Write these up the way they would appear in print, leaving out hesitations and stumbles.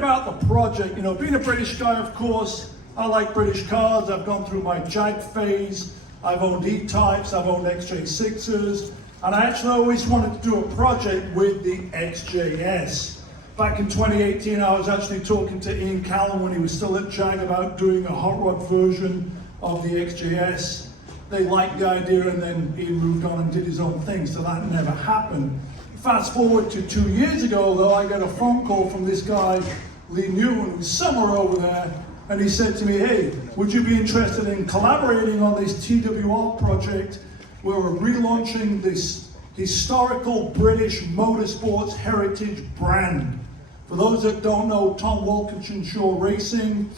about the project. You know, being a British guy, of course, I like British cars. I've gone through my Jag phase. I've owned E-Types, I've owned XJ6s, and I actually always wanted to do a project with the XJS. Back in 2018, I was actually talking to Ian Callan when he was still at Jag about doing a hot rod version of the XJS. They liked the idea, and then Ian moved on and did his own thing, so that never happened. Fast forward to 2 years ago, though, I got a phone call from this guy, Lee Newman, who's somewhere over there, and he said to me, hey, would you be interested in collaborating on this TWR project where we're relaunching this historical British motorsports heritage brand? For those that don't know, Tom Walkinshaw Racing.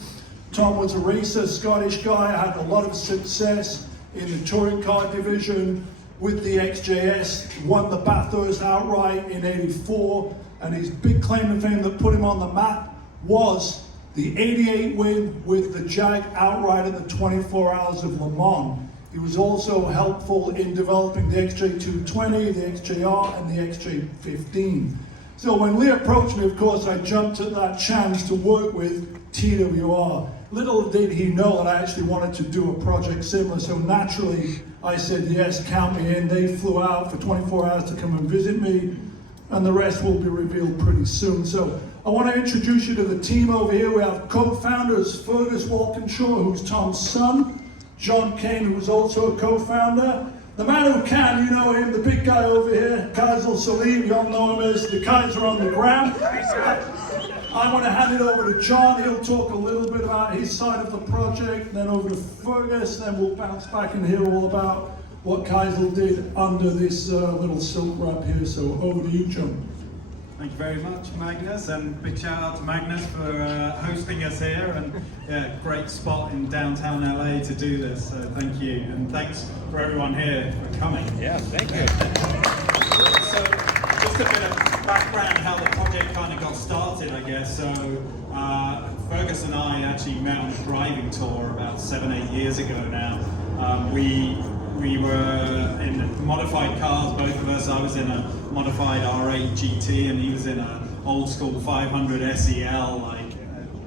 Tom was a racer, Scottish guy, had a lot of success in the touring car division with the XJS, won the Bathurst outright in '84, and his big claim to fame that put him on the map was the '88 win with the Jag outright at the 24 Hours of Le Mans. He was also helpful in developing the XJ220, the XJR, and the XJ15. So when Lee approached me, of course, I jumped at that chance to work with TWR. Little did he know that I actually wanted to do a project similar, so naturally I said yes, count me in. They flew out for 24 hours to come and visit me, and the rest will be revealed pretty soon. So I want to introduce you to the team over here. We have co-founders Fergus Walkinshaw, who's Tom's son, John Kane, who's also a co-founder. The man who can, you know him, the big guy over here, Kaiser Salim, you all know him as the Kaiser on the ground. I'm going to hand it over to John. He'll talk a little bit about his side of the project, then over to Fergus, then we'll bounce back and hear all about what Kaiser did under this little silk wrap here. So over to you, John. Thank you very much, Magnus, and big shout out to Magnus for hosting us here, and yeah, great spot in downtown LA to do this, so thank you, and thanks for everyone here for coming. Yeah, thank you. So, just a bit of background how the project kind of got started, I guess. So, Fergus and I actually met on a driving tour about 7-8 years ago now. We were in modified cars, both of us. I was in a modified R8 GT and he was in an old school 500 SEL.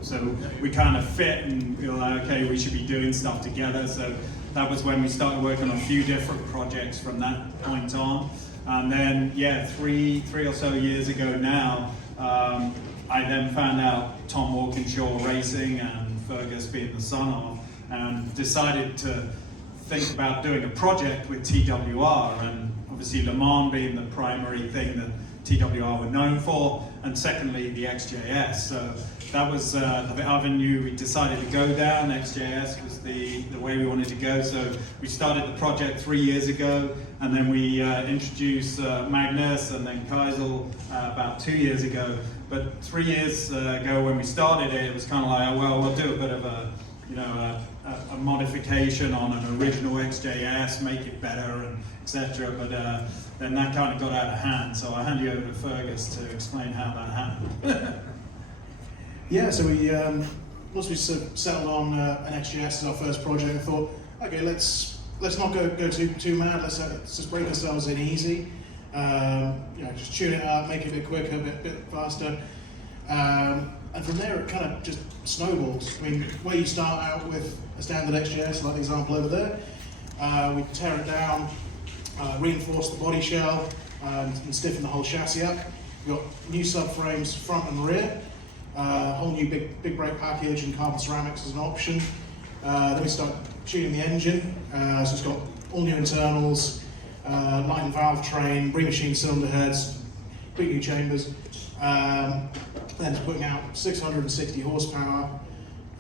So we kind of fit and we were like, okay, we should be doing stuff together. So that was when we started working on a few different projects from that point on. And then, yeah, three or so years ago now, I then found out Tom Walkinshaw Racing and Fergus being the son of, and decided to think about doing a project with TWR, and obviously Le Mans being the primary thing that TWR were known for, and secondly the XJS. So that was the avenue we decided to go down. XJS was the way we wanted to go. So we started the project 3 years ago, and then we introduced Magnus and then Kaiser about 2 years ago. But 3 years ago when we started it, it was kind of like, well, we'll do a bit of a modification on an original XJS, make it better, and etc. But then that kind of got out of hand. So I'll hand you over to Fergus to explain how that happened. Yeah, so we once we settled on an XJS as our first project, I thought, okay, let's not go too mad. Let's just break ourselves in easy. Just tune it up, make it a bit quicker, a bit faster. And from there, it kind of just snowballs. I mean, where you start out with a standard XJS, like the example over there, we tear it down, reinforce the body shell, and stiffen the whole chassis up. We've got new subframes front and rear, a whole new big brake package and carbon ceramics as an option. Then we start tuning the engine, so it's got all new internals, light and valve train, ring-machine cylinder heads, big new chambers. Then it's putting out 660 horsepower,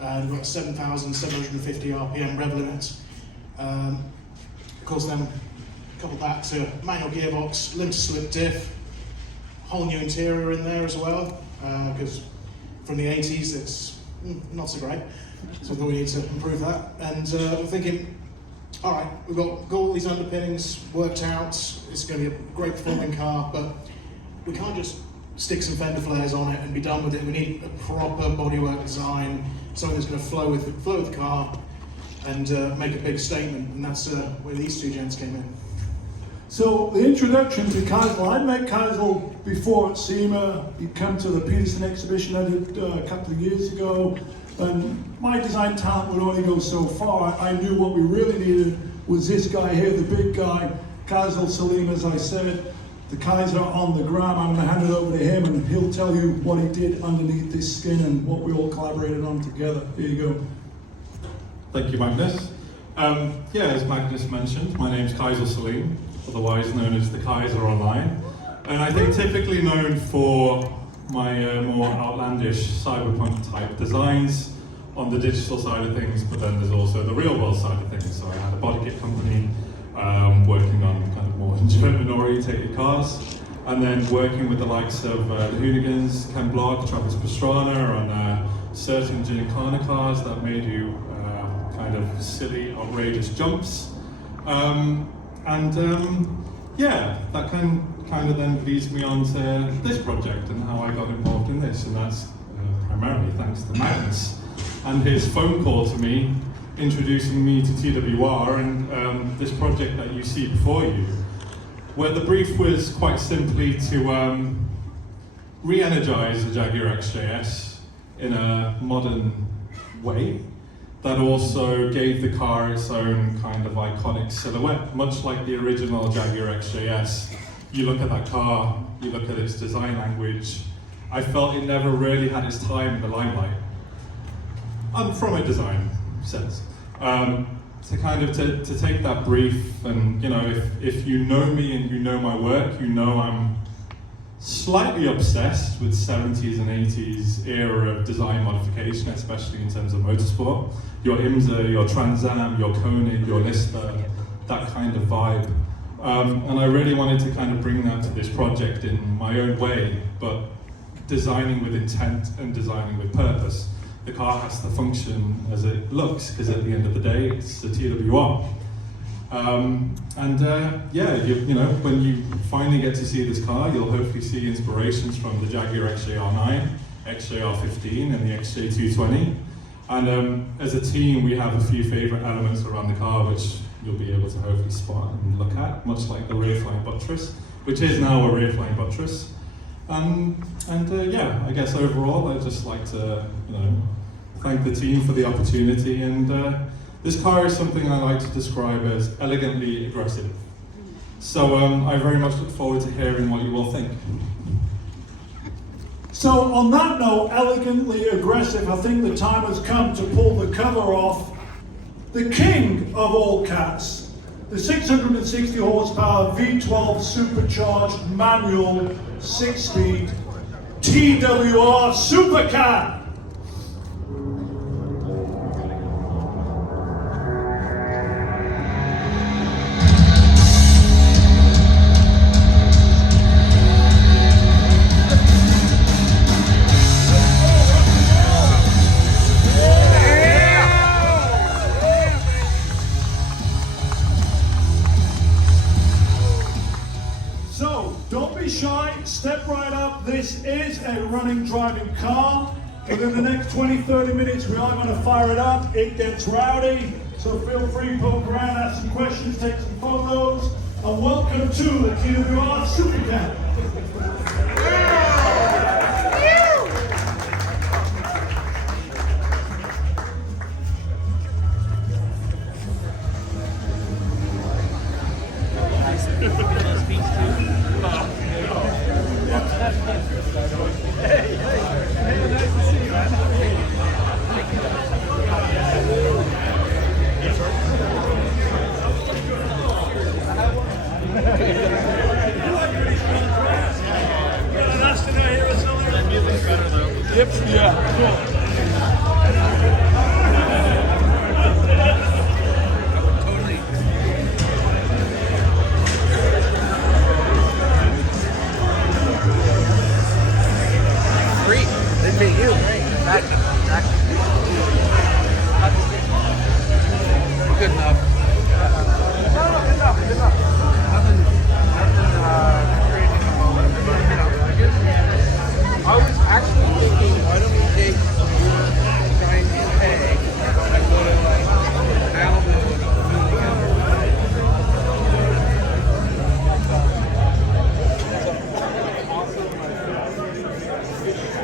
we've got 7,750 RPM rev limit. Of course, then couple that to manual gearbox, limited slip diff, whole new interior in there as well, because from the 80s it's not so great, so we thought we need to improve that. And we're thinking, all right, we've got all these underpinnings worked out, it's going to be a great performing car, but we can't just stick some fender flares on it and be done with it. We need a proper bodywork design, something that's going to flow with the car and make a big statement, and that's where these two gents came in. So the introduction to Keisel, I'd met Keisel before at SEMA. He'd come to the Peterson exhibition I did a couple of years ago, and my design talent would only go so far. I knew what we really needed was this guy here, the big guy, Keisel Salim, as I said, the Kaiser on the gram. I'm going to hand it over to him, and he'll tell you what he did underneath this skin and what we all collaborated on together. Here you go. Thank you, Magnus. Yeah, as Magnus mentioned, my name's Keisel Salim, otherwise known as the Kaiser online. And I think typically known for my more outlandish cyberpunk type designs on the digital side of things, but then there's also the real world side of things. So I had a body kit company working on kind of more German orientated cars, and then working with the likes of the Hoonigans, Ken Block, Travis Pastrana on certain Gincana cars that made you kind of silly, outrageous jumps. Yeah, that kind of then leads me on to this project and how I got involved in this, and that's primarily thanks to Magnus and his phone call to me introducing me to TWR and this project that you see before you, where the brief was quite simply to re-energize the Jaguar XJS in a modern way that also gave the car its own kind of iconic silhouette, much like the original Jaguar XJS. You look at that car, you look at its design language, I felt it never really had its time in the limelight. From a design sense. To kind of to take that brief, and you know, if you know me and you know my work, you know I'm slightly obsessed with 70s and 80s era of design modification, especially in terms of motorsport. Your IMSA, your Trans Am, your Koenig, your Lister, that kind of vibe. And I really wanted to kind of bring that to this project in my own way, but designing with intent and designing with purpose. The car has to function as it looks, because at the end of the day, it's the TWR. Yeah, you know, when you finally get to see this car, you'll hopefully see inspirations from the Jaguar XJR9, XJR15, and the XJ220. And as a team, we have a few favorite elements around the car, which you'll be able to hopefully spot and look at, much like the rear flying buttress, which is now a rear flying buttress. Yeah, I guess overall, I'd just like to, you know, thank the team for the opportunity, and this car is something I like to describe as elegantly aggressive. So I very much look forward to hearing what you all think. So on that note, elegantly aggressive, I think the time has come to pull the cover off the king of all cats, the 660 horsepower V12 supercharged manual 6-speed TRW SUPERCAT. Don't be shy, step right up. This is a running, driving car. Within the next 20-30 minutes, we are going to fire it up. It gets rowdy, so feel free to poke around, ask some questions, take some photos, and welcome to the TRW SUPERCAT. Great. They pay you. Right.